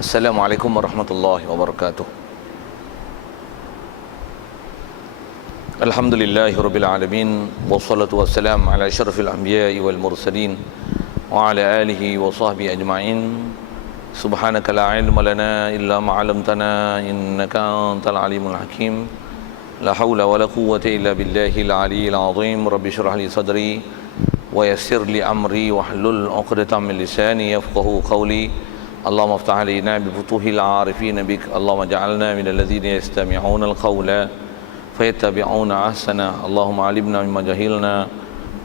Assalamualaikum warahmatullahi wabarakatuh. Alhamdulillahi rabbil alamin, wassalatu wassalamu ala asyrafil anbiya'i wal mursalin wa ala alihi wa sahbihi ajma'in. Subhanaka la ilma lana illa ma 'allamtana innaka antal alimul hakim. La haula wa la quwwata illa billahil aliyyil azim. Rabbi shrah li sadri wa yassir li amri wahlul 'uqdatam min lisani yafqahu qawli. اللهم افتح علينا بفتوح العارفين بك، اللهم اجعلنا من الذين يستمعون القول فيتبعون احسنه، اللهم علمنا مما جهلنا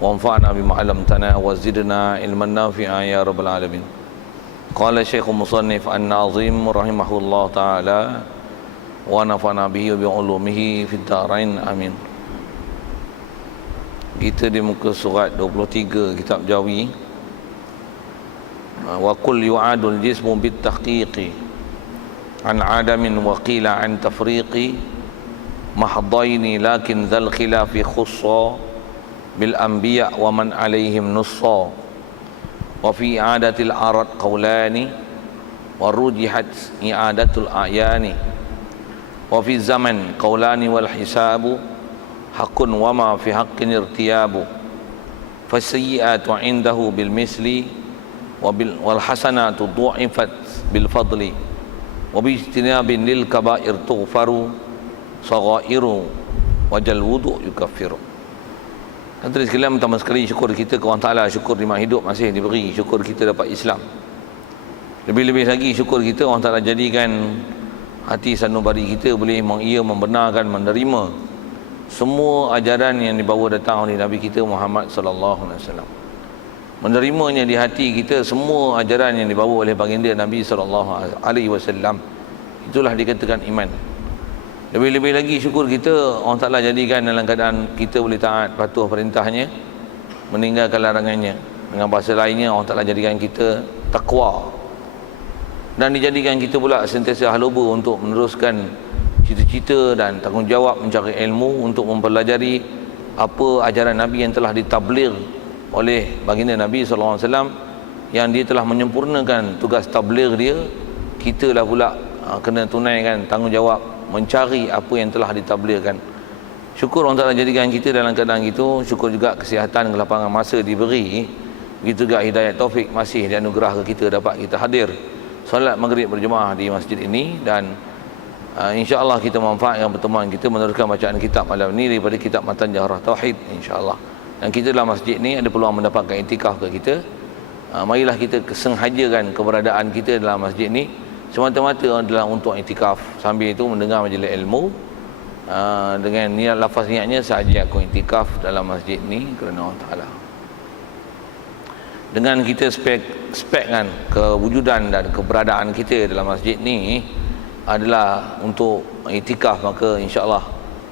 وانفعنا بما علمتنا وزدنا علما نافعا يا رب العالمين. قال الشيخ المصنف الناظم رحمه الله تعالى ونفعنا به وبعلومه في الدارين آمين. Kita di muka surat 23 kitab Jawi. Wa qul yu'adul jismu bit tahqiqi an adamin wa qila an tafriqi mahdaini lakin dzal khilafi khussa bil anbiya wa man alaihim nussa wa fi i'adatil arad qawlani wa rujihat i'adatul ayani wa fi zaman qawlani wal hisabu haqqun wa ma fi haqqin irtiyabu fasayyi'atu 'indahu bil misli wal hasanatu du'ifat bil fadli wa bi ijtinabin lil kaba'ir tughfaru saghairu wajal wudu yukaffiru. Hadirin sekalian, pertama sekali syukur kita kepada Allah Taala, syukur nikmat hidup masih diberi, syukur kita dapat Islam. Lebih-lebih lagi syukur kita Allah Taala jadikan hati sanubari kita boleh mengia, membenarkan, menerima semua ajaran yang dibawa datang oleh Nabi kita Muhammad sallallahu alaihi wasallam. Menerimanya di hati kita semua ajaran yang dibawa oleh baginda Nabi sallallahu alaihi wasallam. Itulah dikatakan iman. Lebih-lebih lagi syukur kita Allah Taala jadikan dalam keadaan kita boleh taat, patuh perintahnya, meninggalkan larangannya. Dengan bahasa lainnya Allah Taala jadikan kita takwa. Dan dijadikan kita pula sentiasa haluba untuk meneruskan cita-cita dan tanggungjawab mencari ilmu untuk mempelajari apa ajaran Nabi yang telah ditabligh oleh baginda Nabi SAW, yang dia telah menyempurnakan tugas tabligh dia. Kita lah pula kena tunaikan tanggungjawab mencari apa yang telah ditablighkan. Syukur Allah Ta'ala jadikan kita dalam keadaan itu. Syukur juga kesihatan, kelapangan masa diberi. Begitu juga hidayat taufik masih dianugerah ke kita dapat kita hadir solat maghrib berjemaah di masjid ini. Dan insya-Allah kita manfaatkan pertemuan kita meneruskan bacaan kitab malam ini daripada kitab Matan Jahrah Tauhid, insya-Allah. Dan kita dalam masjid ni ada peluang mendapatkan iktikaf ke kita. Marilah kita sengajakan keberadaan kita dalam masjid ni semata-mata adalah untuk iktikaf. Sambil itu mendengar majlis ilmu dengan niat, lafaz niatnya sahaja aku iktikaf dalam masjid ni kerana Allah Ta'ala. Dengan kita spekkan kewujudan dan keberadaan kita dalam masjid ni adalah untuk iktikaf, maka insya-Allah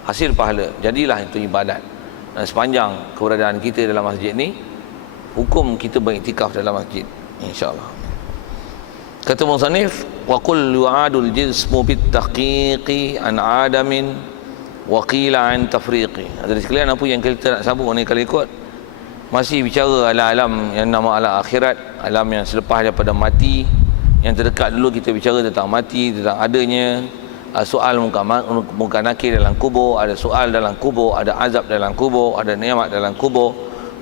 hasil pahala jadilah itu ibadat. Dan sepanjang keberadaan kita dalam masjid ni, hukum kita beriktikaf dalam masjid, insya-Allah. Kata musannif, wa qul yu'adul jismu bit tahqiqi an adamin wa qila an tafriqi. Jadi sekalian, apa yang kita nak sambung ni kali ikut masih bicara alam yang nama alam akhirat, alam yang selepas daripada mati. Yang terdekat dulu kita bicara tentang mati, tentang adanya soal muka nakir dalam kubur, ada soal dalam kubur, ada azab dalam kubur, ada nikmat dalam kubur.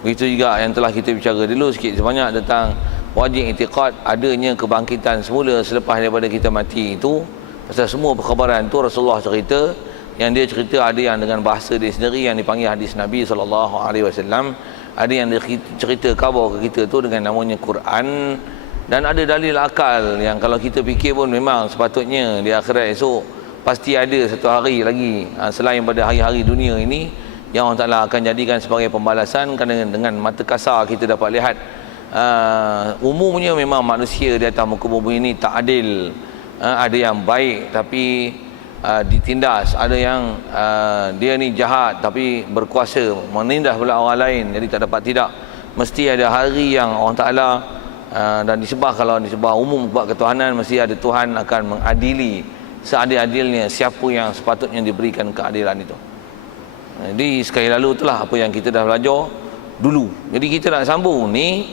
Begitu juga yang telah kita bicara dulu sikit sebanyak tentang wajib i'tiqad adanya kebangkitan semula selepas daripada kita mati itu. Pasal semua perkhabaran itu Rasulullah cerita, yang dia cerita ada yang dengan bahasa dia sendiri yang dipanggil hadis Nabi sallallahu alaihi wasallam, ada yang dia cerita khabar ke kita tu dengan namanya Quran. Dan ada dalil akal yang kalau kita fikir pun memang sepatutnya di akhirat esok pasti ada satu hari lagi selain pada hari-hari dunia ini yang Allah Ta'ala akan jadikan sebagai pembalasan. Kerana dengan mata kasar kita dapat lihat umumnya memang manusia di atas muka bumi ini tak adil. Ada yang baik tapi ditindas, ada yang dia ni jahat tapi berkuasa menindas pula orang lain, jadi tak dapat tidak. Mesti ada hari yang Allah Ta'ala dan disebah, kalau disebah umum buat ketuhanan, mesti ada Tuhan akan mengadili seadil-adilnya siapa yang sepatutnya diberikan keadilan itu. Jadi sekali lalu itulah apa yang kita dah belajar dulu. Jadi kita nak sambung ni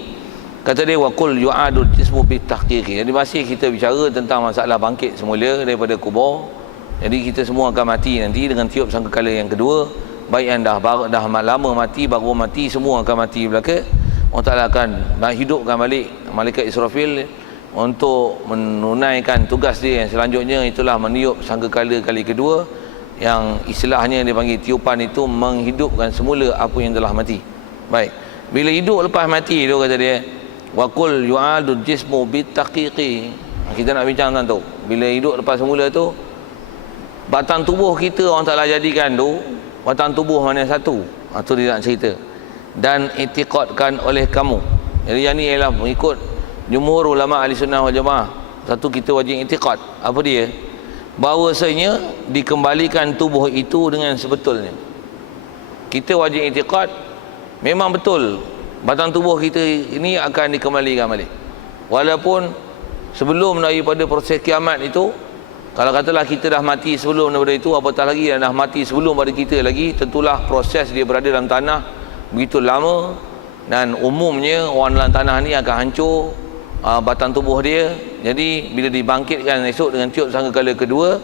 Kata dia waqul yu'adul jismu bitahqiqi. Jadi masih kita bicara tentang masalah bangkit semula daripada kubur. Jadi kita semua akan mati nanti dengan tiup sangkakala yang kedua. Baik yang dah lama mati, baru mati, semua akan mati belaka. Allah Ta'ala akan hidupkan balik malaikat Israfil untuk menunaikan tugas dia yang selanjutnya, itulah meniup sangkakala kali kedua, yang istilahnya dia panggil tiupan itu menghidupkan semula apa yang telah mati. Baik, bila hidup lepas mati tu kata dia waqul yu'adul jismu bitaqiqi. Kita nak bincang tentang tu. Bila hidup lepas semula tu, batang tubuh kita orang Ta'ala jadikan tu batang tubuh mana satu. Tu dia nak cerita. Dan i'tiqadkan oleh kamu. Jadi yang ni ialah mengikut jumhur ulama ahli sunnah wal jamaah. Satu, kita wajib i'tiqad. Apa dia? Bahawasanya dikembalikan tubuh itu dengan sebetulnya. Kita wajib i'tiqad memang betul batang tubuh kita ini akan dikembalikan balik. Walaupun sebelum daripada proses kiamat itu, kalau katalah kita dah mati sebelum daripada itu, apatah lagi dah mati sebelum pada kita lagi, tentulah proses dia berada dalam tanah begitu lama, dan umumnya orang dalam tanah ni akan hancur batang tubuh dia. Jadi bila dibangkitkan esok dengan tiup sangkakala kedua,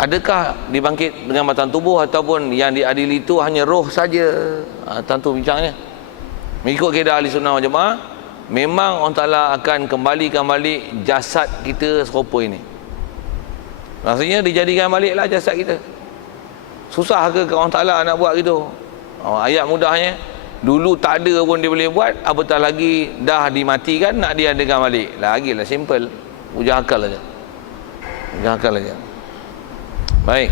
adakah dibangkit dengan batang tubuh ataupun yang diadili itu hanya roh saja? Tentu bincangnya mengikut kaedah ahli sunnah wal jamaah, memang Allah Ta'ala akan kembalikan balik jasad kita serupa ini. Maksudnya dijadikan baliklah jasad kita. Susah ke Allah Ta'ala nak buat gitu? Ayat mudahnya, dulu tak ada pun dia boleh buat, apatah lagi dah dimatikan nak diadakan balik. Lagilah simple, hujah akal aja. Hujah akal aja. Baik.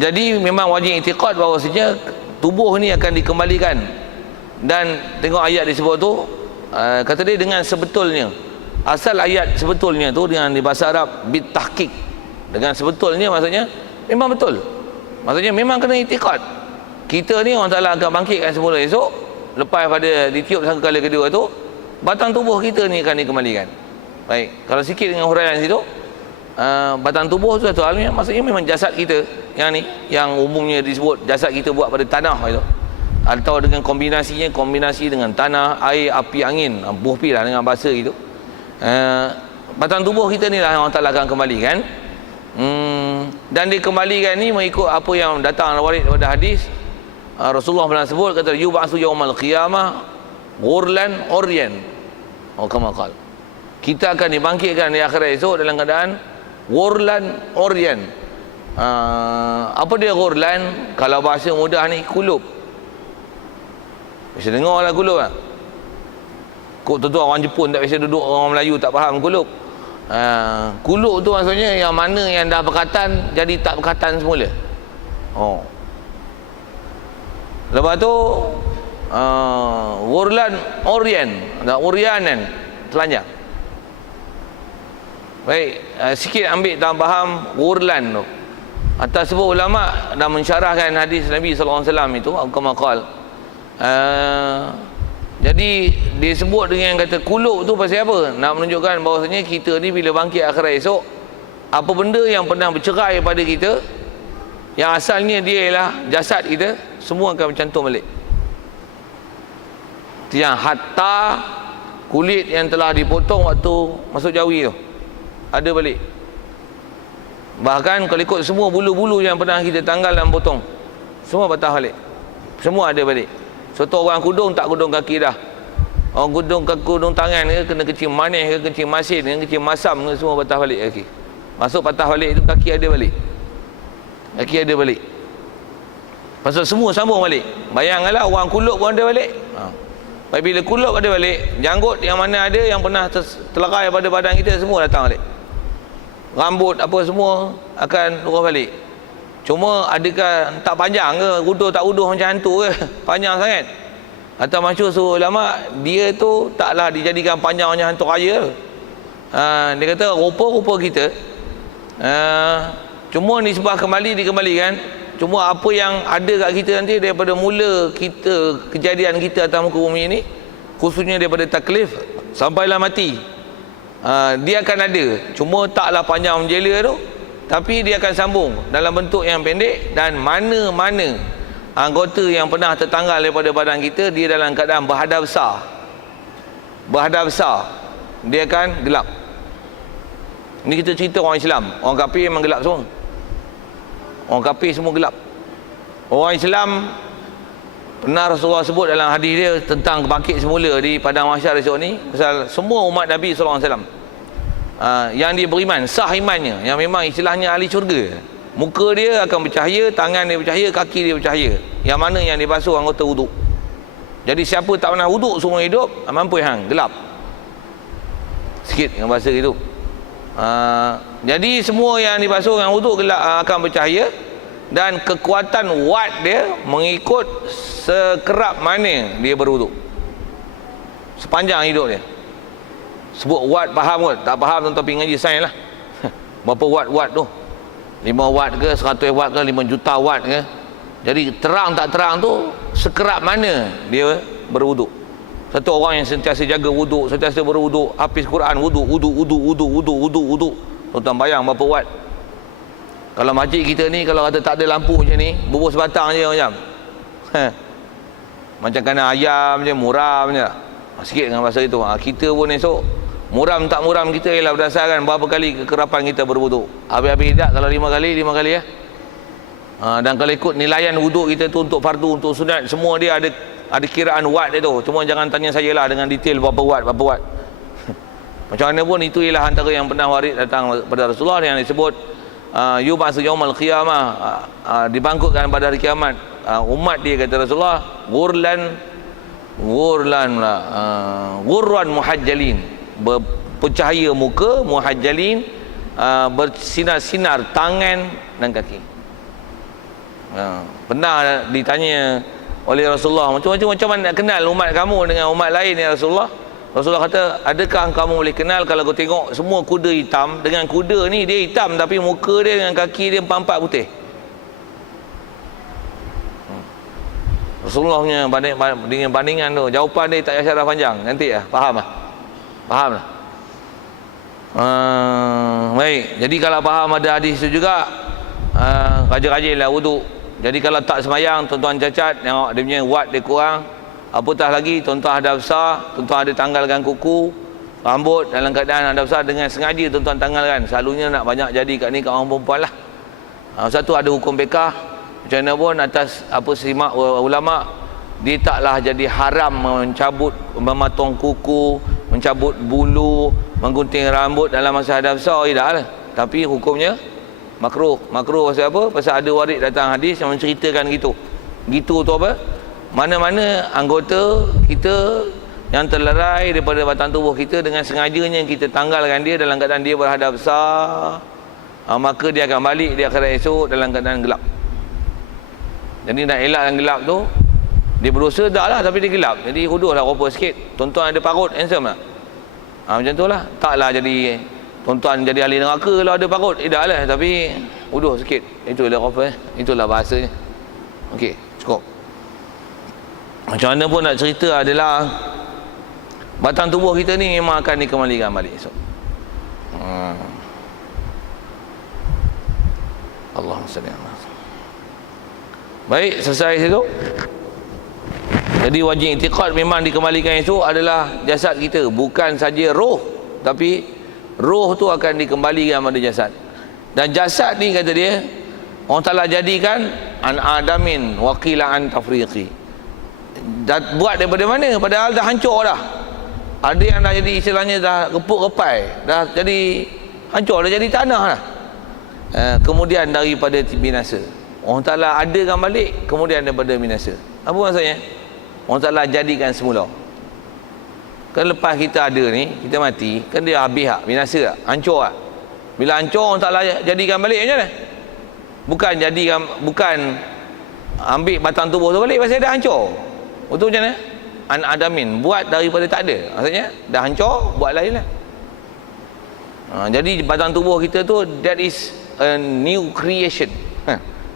Jadi memang wajib i'tiqad bahawasanya tubuh ni akan dikembalikan. Dan tengok ayat disebut tu, kata dia dengan sebetulnya. Asal ayat sebetulnya tu dengan di bahasa Arab bitahqiq. Dengan sebetulnya maksudnya memang betul. Maksudnya memang kena i'tiqad. Kita ni orang Ta'ala akan bangkitkan semula esok, lepas pada ditiup sangkakala kedua tu, batang tubuh kita ni akan dikembalikan. Baik, kalau sikit dengan huraian situ, batang tubuh tu satu halnya, maksudnya memang jasad kita yang ni, yang umumnya disebut jasad kita buat pada tanah itu, atau dengan kombinasi dengan tanah, air, api, angin, buhpi lah dengan bahasa itu. Batang tubuh kita ni lah yang Allah Ta'ala akan kembalikan. Dan dikembalikan ni mengikut apa yang datang warid pada hadis. Rasulullah pernah sebut, kata yub'atsu yaumal qiyamah ghurlan uryan. Kama qala, kita akan dibangkitkan di akhirat esok dalam keadaan ghurlan uryan. Apa dia ghurlan? Kalau bahasa mudah ni, kulub. Bisa dengar lah kulub lah. Tentu orang Jepun tak biasa duduk, orang Melayu tak faham kulub. Kulub tu maksudnya yang mana yang dah berkatan jadi tak berkatan semula. Lepas tu Ghurlan Uryanan, telanjang. Baik, sikit ambil dalam faham Ghurlan tu. Atas sebab ulama dah mensyarahkan hadis Nabi SAW itu, kama qala. Jadi disebut dengan kata kulub tu pasal apa? Nak menunjukkan bahawasanya kita ni bila bangkit akhirat esok, apa benda yang pernah bercerai pada kita, yang asalnya dia ialah jasad kita, semua akan bercantum balik. Yang hatta kulit yang telah dipotong waktu masuk jawi tu ada balik. Bahkan kalau ikut semua bulu-bulu yang pernah kita tanggal dan potong, semua patah balik. Semua ada balik. Contoh orang kudung tak kudung kaki dah. Orang kudung tangan ke, kena kecil manis ke, kecil masin ke, kecil masam ke, semua patah balik kaki. Masuk patah balik itu kaki ada balik. Kaki ada balik. Pasal semua sambung balik. Bayangkanlah orang kulub pun ada balik. Baik, bila kulub ada balik, janggut yang mana ada yang pernah terlerai pada badan kita semua datang balik. Rambut apa semua akan turun balik. Cuma adakah tak panjang ke, uduh tak uduh macam hantu ke, panjang sangat. Atau masyhur suruh ulama, dia tu taklah dijadikan panjang macam hantu raya. Dia kata rupa-rupa kita cuma nisbah dikembalikan. Cuma apa yang ada kat kita nanti daripada mula kita, kejadian kita atas muka bumi ini, khususnya daripada taklif sampailah mati, dia akan ada. Cuma taklah panjang menjela tu, tapi dia akan sambung dalam bentuk yang pendek. Dan mana-mana anggota yang pernah tertanggal daripada badan kita, dia dalam keadaan berhadap besar. Berhadap besar, dia akan gelap. Ini kita cerita orang Islam. Orang kafir memang gelap semua. Orang kafir semua gelap. Orang Islam, pernah Rasulullah sebut dalam hadis dia tentang bangkit semula di padang mahsyar esok ni, pasal semua umat Nabi SAW yang dia beriman, sah imannya, yang memang istilahnya ahli syurga, muka dia akan bercahaya, tangan dia bercahaya, kaki dia bercahaya, yang mana yang dibasuh anggota wuduk. Jadi siapa tak pernah wuduk seumur hidup, mampu hang gelap sikit dengan bahasa hidup. Jadi semua yang dibasuh dengan wuduk gelap, akan bercahaya, dan kekuatan watt dia mengikut sekerap mana dia berwuduk sepanjang hidup dia. Sebut watt faham kot? Tak faham tuan-tuan pergi ngaji sains lah. Berapa watt tu? 5 watt ke, 100 watt ke, 5 juta watt ke? Jadi terang tak terang tu sekerap mana dia berwuduk. Satu orang yang sentiasa jaga wuduk, sentiasa berwuduk, hafiz Quran, wuduk. Tuan-tuan bayang berapa watt? Kalau masjid kita ni, kalau kata tak ada lampu macam ni, bubuh sebatang je macam macam kena ayam je, muram je sikit dengan bahasa itu. Kita pun esok muram tak muram kita ialah berdasarkan berapa kali kekerapan kita berwuduk. Habis-habis tak kalau 5 kali ya. Dan kalau ikut nilaian wuduk kita tu untuk fardu, untuk sunat, semua dia ada kiraan watt dia tu. Cuma jangan tanya saya lah dengan detail berapa watt. Macam mana pun itu ialah antara yang pernah warid datang pada Rasulullah yang disebut yub'atsu yaumal qiyamah, dibangkitkan pada hari kiamat umat dia, kata Rasulullah, ghurran muhajjalin, bercahaya muka, muhajjalin, bersinar-sinar tangan dan kaki. Pernah ditanya oleh Rasulullah, macam mana nak kenal umat kamu dengan umat lain ya Rasulullah? Rasulullah kata, adakah kamu boleh kenal kalau kau tengok semua kuda hitam, dengan kuda ni dia hitam tapi muka dia dengan kaki dia empat putih. Rasulullah punya dengan bandingan tu, jawapan dia tak payah syarah panjang, nanti faham lah. Baik, jadi kalau faham ada hadis tu juga, rajin-rajinlah wuduk. Jadi kalau tak semayang, tuan-tuan cacat, tengok dia punya watt dia kurang, apatah lagi tuan-tuan ada besar, tuan-tuan ada tanggalkan kuku, rambut dalam keadaan ada besar, dengan sengaja tuan-tuan tanggalkan. Selalunya nak banyak jadi kat ni kat orang perempuan lah. Satu ada hukum bekah, macam mana pun atas apa simak ulama, dia taklah jadi haram mencabut, memotong kuku, mencabut bulu, menggunting rambut dalam masa hadas besar, tidak lah. Tapi hukumnya makruh. Pasal apa? Pasal ada warid datang hadis yang menceritakan gitu tu apa? Mana-mana anggota kita yang terlerai daripada batang tubuh kita, dengan sengajanya kita tanggalkan dia dalam keadaan dia berhadap besar, maka dia akan balik di akhirat esok dalam keadaan gelap. Jadi nak elakkan gelap tu, dia berdosa tak lah tapi dia gelap, jadi huduhlah rupa sikit. Tuan-tuan ada parut, handsome tak? Macam tu lah. Taklah jadi tuan-tuan jadi ahli neraka kalau ada parut, tak lah, tapi huduh sikit. Itulah rupa, itulah bahasanya. Okey, cukup. Macam mana pun nak cerita adalah batang tubuh kita ni memang akan dikembalikan balik esok. Allahumma salli ala. Baik, selesai situ. Jadi wajib i'tiqad memang dikembalikan esok adalah jasad kita, bukan saja roh, tapi roh tu akan dikembalikan pada jasad. Dan jasad ni kata dia, Allah Ta'ala jadikan an adamin wa qila an tafriqi. Buat daripada mana? Padahal dah hancur dah. Ada yang dah jadi istilahnya dah reput-repai, dah jadi hancur, dah jadi tanah dah. Kemudian daripada binasa, Allah Ta'ala adakan balik, kemudian daripada binasa. Apa maksudnya? Allah Ta'ala jadikan semula. Kan lepas kita ada ni, kita mati, kan dia habis tak? Binasa tak? Hancur tak? Bila hancur, Allah Ta'ala jadikan balik macam mana? Bukan ambil batang tubuh tu balik, pasal dah hancur. Betul macam mana? An adamin, buat daripada tak ada. Maksudnya dah hancur, buat lain lah. Jadi batang tubuh kita tu, that is a new creation,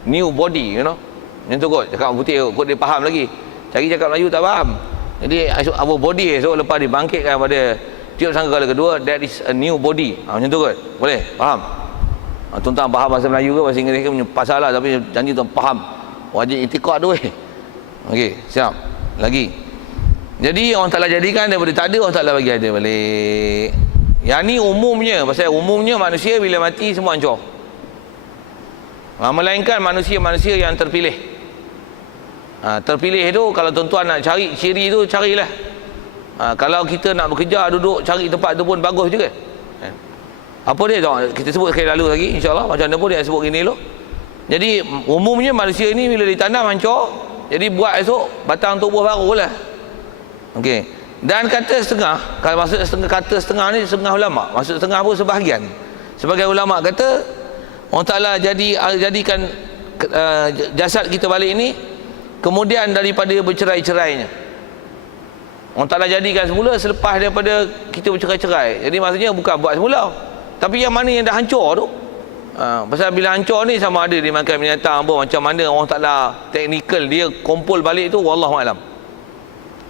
new body, you know. Macam tu kot, cakap putih kot dia faham lagi. Cari cakap Melayu tak faham. Jadi our body esok lepas dibangkitkan pada tiup sangkakala kedua, that is a new body. Macam tu kot, boleh? Faham? Tuan-tuan faham bahasa Melayu ke bahasa Inggeris ke, pasal lah, tapi janji tuan faham. wajib i'tiqad tu okey, siap. Lagi, jadi orang Ta'ala jadikan daripada tak ada, orang Ta'ala bagi ada balik. Yang ni umumnya, pasal umumnya manusia bila mati semua hancur. Melainkan manusia-manusia yang terpilih. Terpilih tu, kalau tuan-tuan nak cari ciri tu, carilah. Kalau kita nak bekerja, duduk cari tempat tu pun bagus juga. Apa dia? Kita sebut sekali lalu lagi, insyaAllah. Macam mana pun dia sebut gini dulu. Jadi umumnya manusia ni bila ditanam hancur, jadi buat esok batang tubuh baru lah. Okey. Dan kata setengah, kalau maksud setengah, kata setengah ni setengah ulama, maksud setengah pun sebahagian. Sebagai ulama kata Allah Ta'ala jadikan jasad kita balik ini kemudian daripada bercerai-cerainya. Allah Ta'ala jadikan semula selepas daripada kita bercerai-cerai. Jadi maksudnya bukan buat semula, tapi yang mana yang dah hancur tu. Pasal bila hancur ni sama ada dimakan binatang apa, macam mana Allah Ta'ala teknikal dia kumpul balik tu, wallahualam.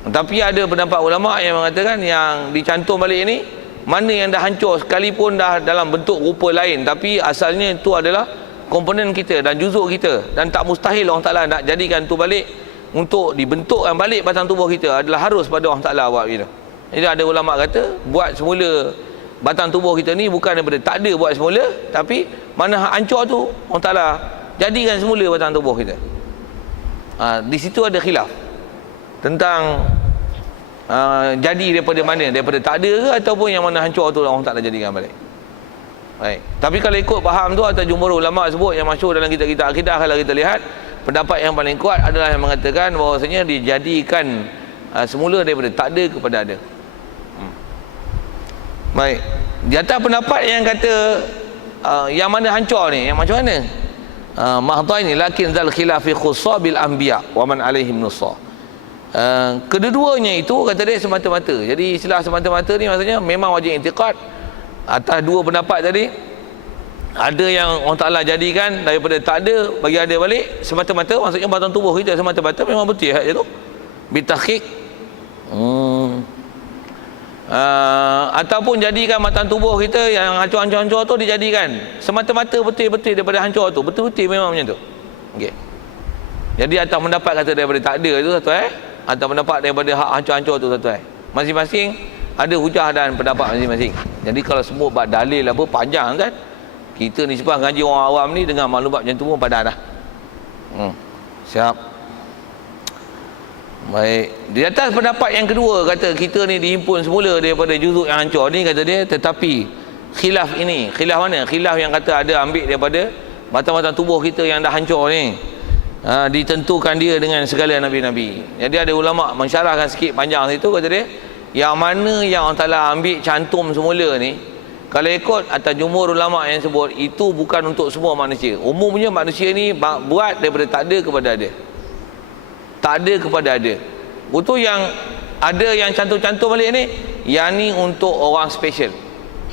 Tapi ada pendapat ulama yang mengatakan yang dicantum balik ini, mana yang dah hancur sekalipun dah dalam bentuk rupa lain, tapi asalnya itu adalah komponen kita dan juzuk kita, dan tak mustahil Allah Ta'ala nak jadikan tu balik untuk dibentukkan balik batang tubuh kita, adalah harus pada Allah Ta'ala buat gitu. Jadi ada ulama kata buat semula batang tubuh kita ni bukan daripada tak ada buat semula, tapi mana hancur tu Allah Ta'ala jadikan semula batang tubuh kita. Di situ ada khilaf tentang jadi daripada mana, daripada tak ada ke ataupun yang mana hancur tu Allah Ta'ala jadikan balik. Baik. Tapi kalau ikut faham tu atau jumhur ulama sebut yang masyhur dalam kitab-kitab akidah, kalau kita lihat pendapat yang paling kuat adalah yang mengatakan bahawasanya dijadikan semula daripada tak ada kepada ada. Baik. Di atas pendapat yang kata yang mana hancur ni, yang macam mana? Mahdaini lakin zal khilafi khussa bil anbiya wa man alaihim nussa. Kedua-duanya itu kata dia semata-mata. Jadi istilah semata-mata ni maksudnya memang wajib i'tiqad atas dua pendapat tadi. Ada yang Allah Ta'ala jadikan daripada tak ada bagi ada balik semata-mata, maksudnya batang tubuh kita semata-mata memang betul je tu bitahqiq. Ataupun jadikan batang tubuh kita yang hancur-hancur tu dijadikan semata-mata betul-betul daripada hancur tu, betul-betul memang macam tu. Okey. Jadi atas pendapat kata daripada tak ada tu satu atau pendapat daripada hak hancur-hancur tu satu masing-masing ada hujah dan pendapat masing-masing. Jadi kalau sebut bab dalil apa panjang kan, kita ni sebab ngaji orang awam ni dengan maklumat macam tu pun padan dah. Siap. Baik. Di atas pendapat yang kedua kata kita ni dihimpun semula daripada juzuk yang hancur ni, kata dia, tetapi khilaf ini, khilaf mana? Khilaf yang kata ada ambil daripada batang-batang tubuh kita yang dah hancur ni, ditentukan dia dengan segala nabi-nabi. Jadi ada ulama mensyarahkan sikit panjang situ, kata dia yang mana yang Allah Ta'ala ambil cantum semula ni, kalau ikut atas jumhur ulama yang sebut itu bukan untuk semua manusia. Umumnya manusia ni buat daripada tak ada kepada ada, tak ada kepada ada. Betul yang ada yang cantum-cantum balik ni, yang ni untuk orang special.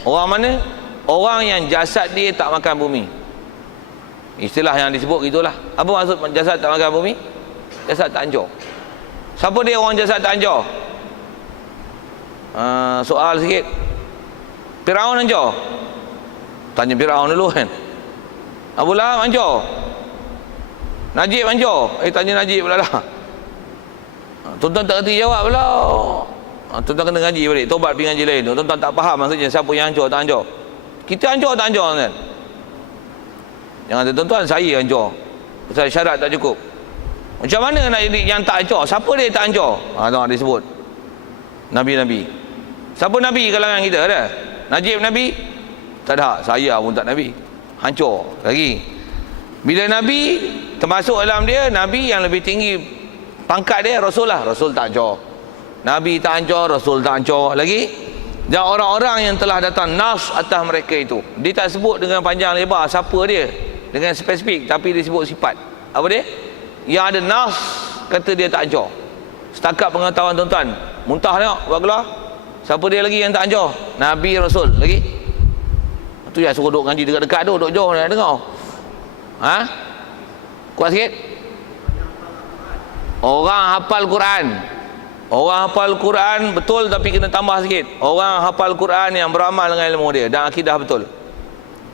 Orang mana? Orang yang jasad dia tak makan bumi. Istilah yang disebut gitulah. Apa maksud jasad tak makan bumi? Jasad tak hancur. Siapa dia orang jasad tak hancur? Soal sikit. Firaun hancur? Tanya Firaun dulu kan. Abu Lahab hancur? Najib hancur? Tanya Najib pula lah. Tuan-tuan tak kerti jawab pula. Tuan-tuan kena ngaji balik, tobat pergi ngaji lain. Tuan-tuan tak faham maksudnya siapa yang hancur tak hancur. Kita hancur tak hancur kan? Jangan kata tuan-tuan saya hancur pasal syarat tak cukup. Macam mana nak jadi yang tak hancur? Siapa dia tak hancur? Tengok dia sebut nabi-nabi. Siapa nabi kalangan kita ada? Najib nabi? Tak ada. Saya pun tak nabi. Hancur lagi. Bila nabi termasuk dalam dia, nabi yang lebih tinggi pangkat dia rasul lah. Rasul tak hancur. Nabi tak hancur, rasul tak hancur lagi. Dan orang-orang yang telah datang nas atas mereka itu, dia tak sebut dengan panjang lebar siapa dia dengan spesifik, tapi dia sebut sifat. Apa dia? Yang ada nas kata dia tak hancur. Setakat pengetahuan tuan-tuan, muntah tengok buat keluar. Siapa dia lagi yang tak hancur? Nabi, rasul lagi. Tu yang suruh duduk ngaji dekat-dekat tu, duduk jauh nak dengar. Kuat sikit. Orang hafal Quran. Orang hafal Quran betul, tapi kena tambah sikit. Orang hafal Quran yang beramal dengan ilmu dia dan akidah betul.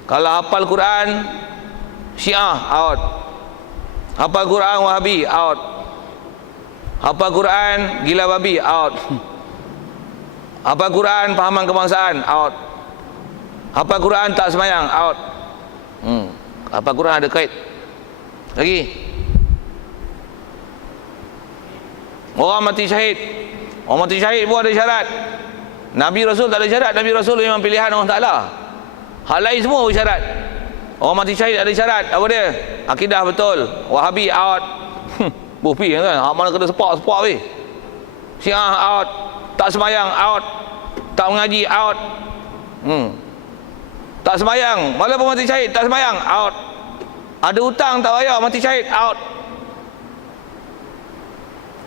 Kalau hafal Quran Syiah out. Hafal Quran Wahabi, out. Hafal Quran gila babi, out. Hafal Quran pahaman kebangsaan, out. Hafal Quran tak semayang, out. Hafal Quran ada kait. Lagi. Orang mati syahid. Orang mati syahid pun ada syarat. Nabi Rasul tak ada syarat. Nabi Rasul memang pilihan Allah Ta'ala. Hal lain semua bersyarat. Orang mati syahid ada syarat. Apa dia? Akidah betul. Wahabi out. Bupi kan? Hak mana kena sepak weh. Syiah out. Tak semayang out. Tak mengaji out. Tak semayang. Walaupun mati syahid tak semayang out. Ada hutang tak bayar mati syahid out.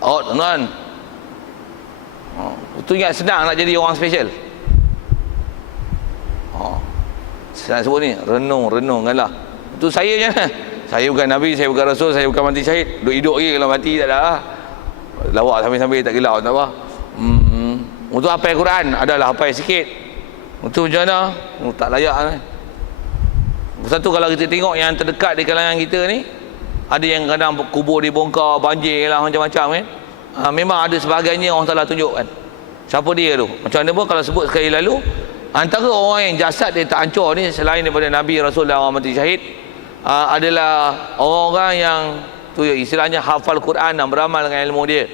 Out tuan. Itu ingat senang nak jadi orang special. Saya sebut ni renungkanlah. Itu saya je. Saya bukan Nabi, saya bukan Rasul, saya bukan mati syahid. Duk hidup lagi kalau mati tak ada. Lawak sambil-sambil tak gelau tak apa. Untuk hafal Quran adalah hafal sikit. Untuk macam mana? Tak layak kan. Satu kalau kita tengok yang terdekat di kalangan kita ni, ada yang kadang kubur dibongkar, banjir lah macam-macam kan. Memang ada sebagainya orang Ta'ala tunjukkan. Siapa dia tu? Macam mana pun kalau sebut sekali lalu, antara orang yang jasad dia tak hancur ni selain daripada Nabi, Rasul dan orang mati syahid, adalah orang-orang yang tu ya, istilahnya hafal Quran dan beramal dengan ilmu dia.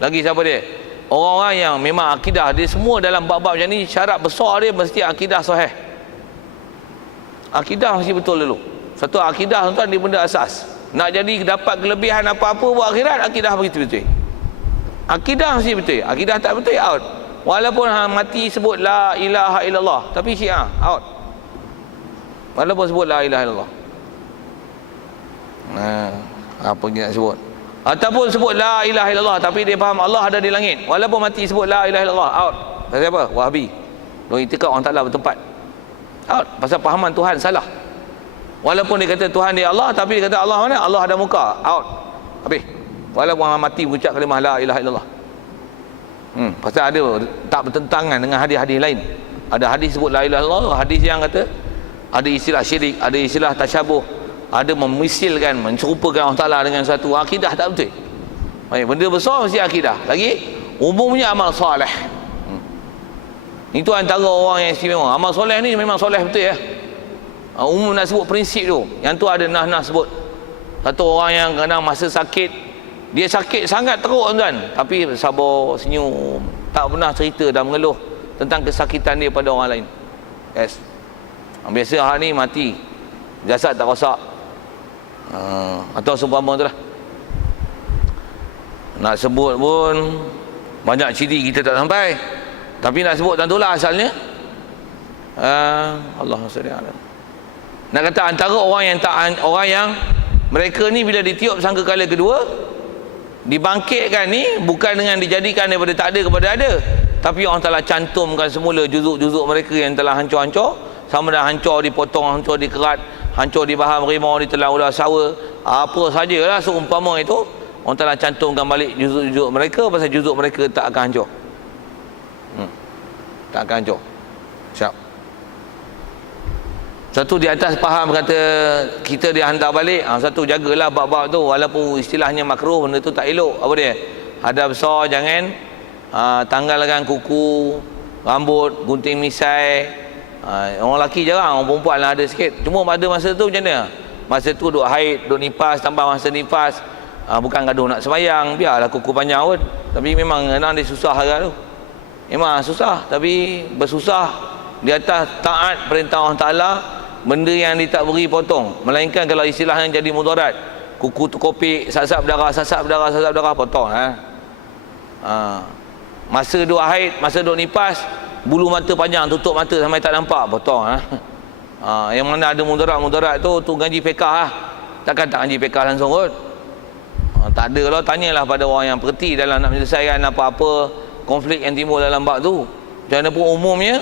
Lagi siapa dia? Orang-orang yang memang akidah dia semua dalam bab-bab macam ni, syarat besar dia mesti akidah sahih. Akidah mesti betul dulu. Satu akidah tuan dia benda asas. Nak jadi dapat kelebihan apa-apa buat akhirat, akidah begitu-betul. Akidah mesti betul. Akidah tak betul, out. Walaupun mati sebut la ilaha illallah, tapi Syiah out. Walaupun sebut la ilaha illallah. Apa dia nak sebut? Ataupun sebut la ilaha illallah tapi dia faham Allah ada di langit. Walaupun mati sebut la ilaha illallah, out. Pasal apa? Wahabi. Doi itikad orang Ta'ala bertempat. Out. Pasal fahaman Tuhan salah. Walaupun dia kata Tuhan dia Allah, tapi dia kata Allah mana? Allah ada muka, out. Habis. Walaupun orang mati mengucap kalimah la ilaha illallah. Pasal ada tak bertentangan dengan hadis-hadis lain. Ada hadis sebut la ilaha illallah, hadis yang kata ada istilah syirik, ada istilah tasyabuh, ada memisilkan, menyerupakan Allah Ta'ala dengan satu akidah tak betul. Baik, benda besar mesti akidah. Lagi umumnya amal soleh. Itu antara orang yang istimewa. Amal soleh ni memang soleh betul ya. Umum nak sebut prinsip tu. Yang tu ada nas-nas sebut. Satu orang yang kadang masa sakit, dia sakit sangat teruk tuan, tapi sabar, senyum, tak pernah cerita dan mengeluh tentang kesakitan dia pada orang lain. Yes. Biasa hal ni mati, jasad tak rosak. Atau seumpama tu lah. Nak sebut pun banyak ciri kita tak sampai. Tapi nak sebut tentulah asalnya. Allahumma salli ala. Nak kata antara orang yang mereka ni bila ditiup sangkakala kedua, dibangkitkan ni bukan dengan dijadikan daripada tak ada kepada ada, tapi orang telah cantumkan semula juzuk-juzuk mereka yang telah hancur-hancur, sama dah hancur dipotong, hancur dikerat, hancur dibaham rimau, ditelan ular sawa, apa sajalah seumpama itu, orang telah cantumkan balik juzuk-juzuk mereka. Pasal juzuk mereka tak akan hancur. Tak akan hancur. Siap. Satu di atas faham kata kita dia hantar balik. Satu jagalah bab-bab tu, walaupun istilahnya makruh, benda tu tak elok. Apa dia? Hadap besar jangan, tanggalkan kuku, rambut, gunting misai. Orang lelaki jarang, orang perempuan lah ada sikit. Cuma pada masa tu macam mana? Masa tu duk haid, duk nifas, tambah masa nifas, bukan gaduh nak sembahyang, biarlah kuku panjang pun. Tapi memang kadang dia susah agak tu. Memang susah, tapi bersusah di atas taat perintah Allah Ta'ala. Benda yang dia tak beri potong, melainkan kalau istilahnya jadi mudarat, kuku tu kopik, sasap darah, potong. Masa duk haid, masa duk nifas, bulu mata panjang, tutup mata sampai tak nampak, potong. Yang mana ada mudarat tu ngaji fiqah lah. Takkan tak ngaji fiqah langsung kot. Tak ada lah, tanyalah pada orang yang berhenti dalam nak menyelesaikan apa-apa konflik yang timbul dalam bab tu. Macam mana pun umumnya,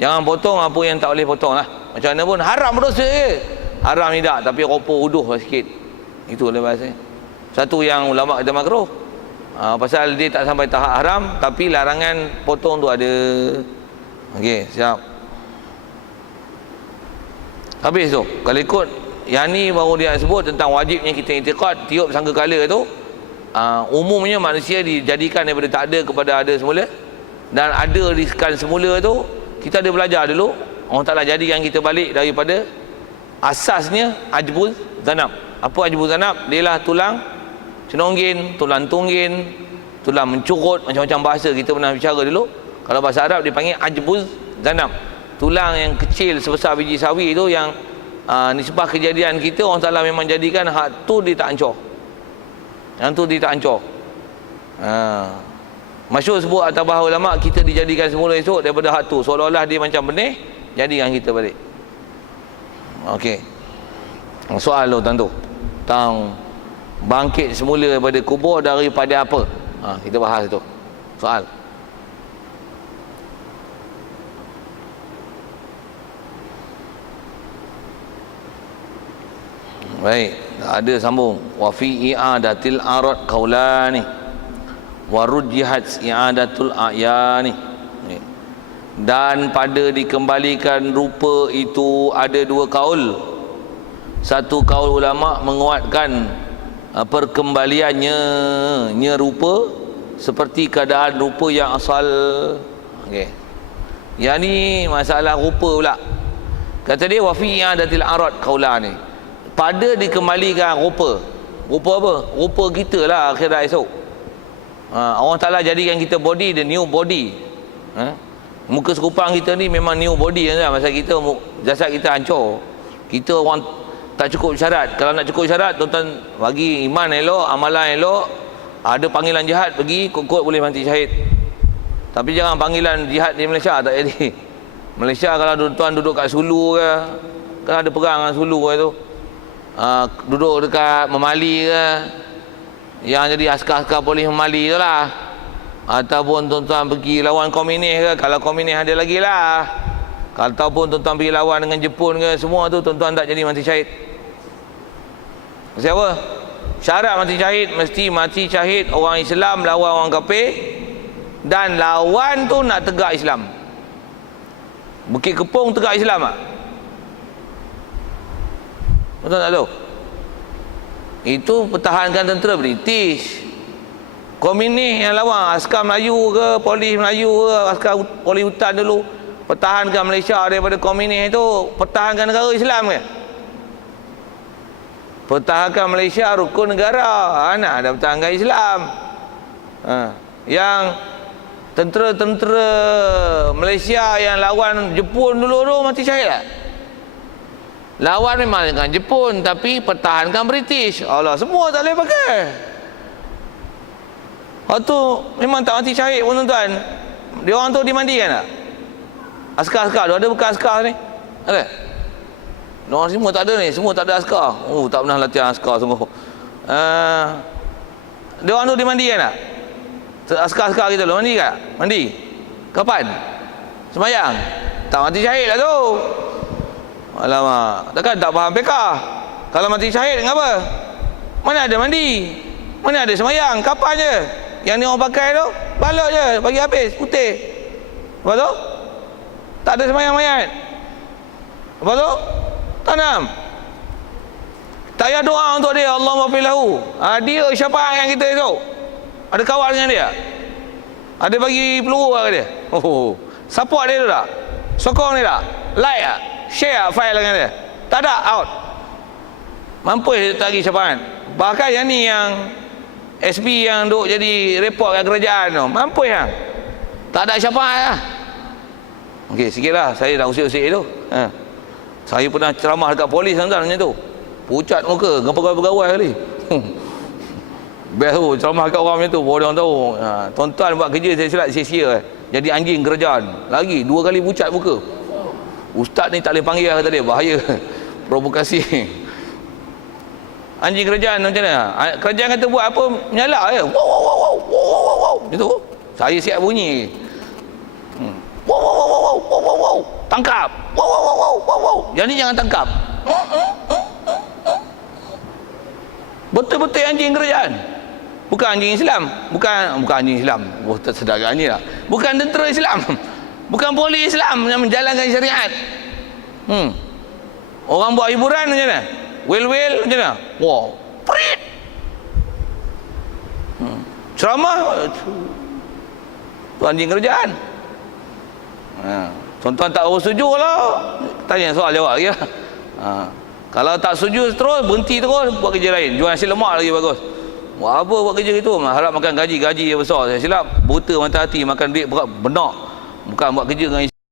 jangan potong apa yang tak boleh potong lah. Macam mana pun haram berdosa je. Haram tidak, tapi ropoh uduh lah sikit. Itu lah bahasa. Satu yang ulama kata makruh. Pasal dia tak sampai tahap haram, tapi larangan potong tu ada. Okey, siap. Habis tu. Kalau ikut Yang ni baru dia sebut tentang wajibnya kita i'tiqad tiup sangkakala tu. Umumnya manusia dijadikan daripada tak ada kepada ada semula, dan ada riskan semula tu kita ada belajar dulu. Allah Ta'ala jadikan kita balik daripada asasnya ajbul zanab. Apa ajbul zanab? Dia lah tulang cenonggin, tulang tunggin, tulang mencurut, macam-macam bahasa kita pernah bicara dulu. Kalau bahasa Arab dia panggil ajbul zanab, tulang yang kecil sebesar biji sawi tu, yang nisbah kejadian kita Allah Ta'ala memang jadikan hak tu dia tak hancur, yang tu dia tak hancur. Masyhur sebut atas bahasa ulama, kita dijadikan semula esok daripada hak tu, seolah-olah dia macam benih, jadikan kita balik. Okey, soal tu tentu tentang bangkit semula daripada kubur daripada apa, kita bahas tu soal. Baik, ada sambung. Wa fi i'adatil arad qaulani wa rujjihat i'adatul a'yani. Dan pada dikembalikan rupa itu ada dua kaul. Satu kaul ulama menguatkan perkembaliannya rupa seperti keadaan rupa yang asal. Okey, yang ni masalah rupa pula. Kata dia wa fi i'adatil arad qaulani, pada dikembalikan rupa. Rupa apa? Rupa kita lah akhirat esok. Allah Ta'ala jadikan kita body, the new body. Muka sekupang kita ni memang new body kan? Masa kita jasad kita hancur, kita orang tak cukup syarat. Kalau nak cukup syarat, tuan-tuan bagi iman elok, amalan elok, ada panggilan jihad, pergi kot-kot boleh mati syahid. Tapi jangan panggilan jihad di Malaysia, tak jadi. Malaysia kalau tuan-tuan duduk kat Sulu ke, kan ada perang kat Sulu ke tu, duduk dekat Memali ke, yang jadi askar-askar polis Memali tu lah, ataupun tuan-tuan pergi lawan komunis ke, kalau komunis ada lagi lah, ataupun tuan-tuan pergi lawan dengan Jepun ke, semua tu tuan-tuan tak jadi mati syahid. Siapa? Syarat mati syahid, mesti mati syahid orang Islam lawan orang kafir, dan lawan tu nak tegak Islam. Bukit Kepong tegak Islam tak? Betul tak tu? Itu pertahankan tentera British. Komunis yang lawan askar Melayu ke, polis Melayu ke, askar polis hutan dulu, pertahankan Malaysia daripada komunis itu, pertahankan negara Islam ke? Pertahankan Malaysia rukun negara, nak ada pertahankan Islam. Yang tentera-tentera Malaysia yang lawan Jepun dulu tu mati syahid tak? Lawan memang dengan Jepun, tapi pertahankan British. Allah, semua tak boleh pakai. Waktu tu memang tak mati syahid pun tuan-tuan. Dia orang tu dimandikan tak? Askar-askar tu ada bekas askar ni? Ada? Dia orang semua tak ada ni, semua tak ada askar. Oh, tak pernah latihan askar sungguh. Dia orang tu dimandikan tak? Askar-askar kita tu mandi tak? Mandi. Kapan? Semayang. Tak mati syahid lah tu. Alamak, takkan tak faham fiqah. Kalau mati syahid kenapa? Mana ada mandi, mana ada semayang, kapan je? Yang ni orang pakai tu, balok je, bagi habis, putih. Lepas tu, tak ada semayang mayat. Lepas tu, tanam. Tak payah doa untuk dia, Allah mafilahu. Dia syafaat yang kita esok. Ada kawan dengan dia, ada bagi peluru ke dia? Support dia tu tak? Sokong dia tak? Like tak? Share file dengan dia? Tak ada, out. Mampu dia tak lagi syafaat. Bahkan yang ni, yang SP yang duk jadi report kat kerajaan tu, mampu yang tak ada syafaat lah. Okey, sikit lah, saya dah usik-usik tu. Saya pernah ceramah dekat polis tuan-tuan macam tu, pucat muka, pegawai-pegawai kali. Best tu, ceramah kat orang macam tu, baru orang tahu. Tuan-tuan buat kerja saya silap sia-sia. Jadi anjing kerajaan, lagi 2 kali pucat muka. Ustaz ni tak boleh panggil kata dia, bahaya. Provokasi. Anjing kerajaan macam mana? Kerajaan kata buat apa, menyala je. Wow, wow, wow, wow, wow, wow, wow. Itu saya siap bunyi. Wow, wow, wow, wow, wow, wow, wow. Tangkap. Wow, wow, wow, wow, wow, wow. Yang ni jangan tangkap. Betul-betul anjing kerajaan. Bukan anjing Islam. Bukan anjing Islam. Oh, tak sedar ni lah. Bukan tentera Islam. Bukan polis Islam yang menjalankan syariat. Orang buat hiburan macam mana? Wel macam mana? Wah, prit. Ceramah tu anjing kerajaan. Tuan-tuan tak setuju lah, tanya soal jawab lagi lah. Kalau tak setuju terus, berhenti terus, buat kerja lain, jual nasi lemak lagi bagus. Buat apa buat kerja itu? Harap makan gaji yang besar. Saya silap, buta mata hati, makan duit berat benak, bukan buat kerja dengan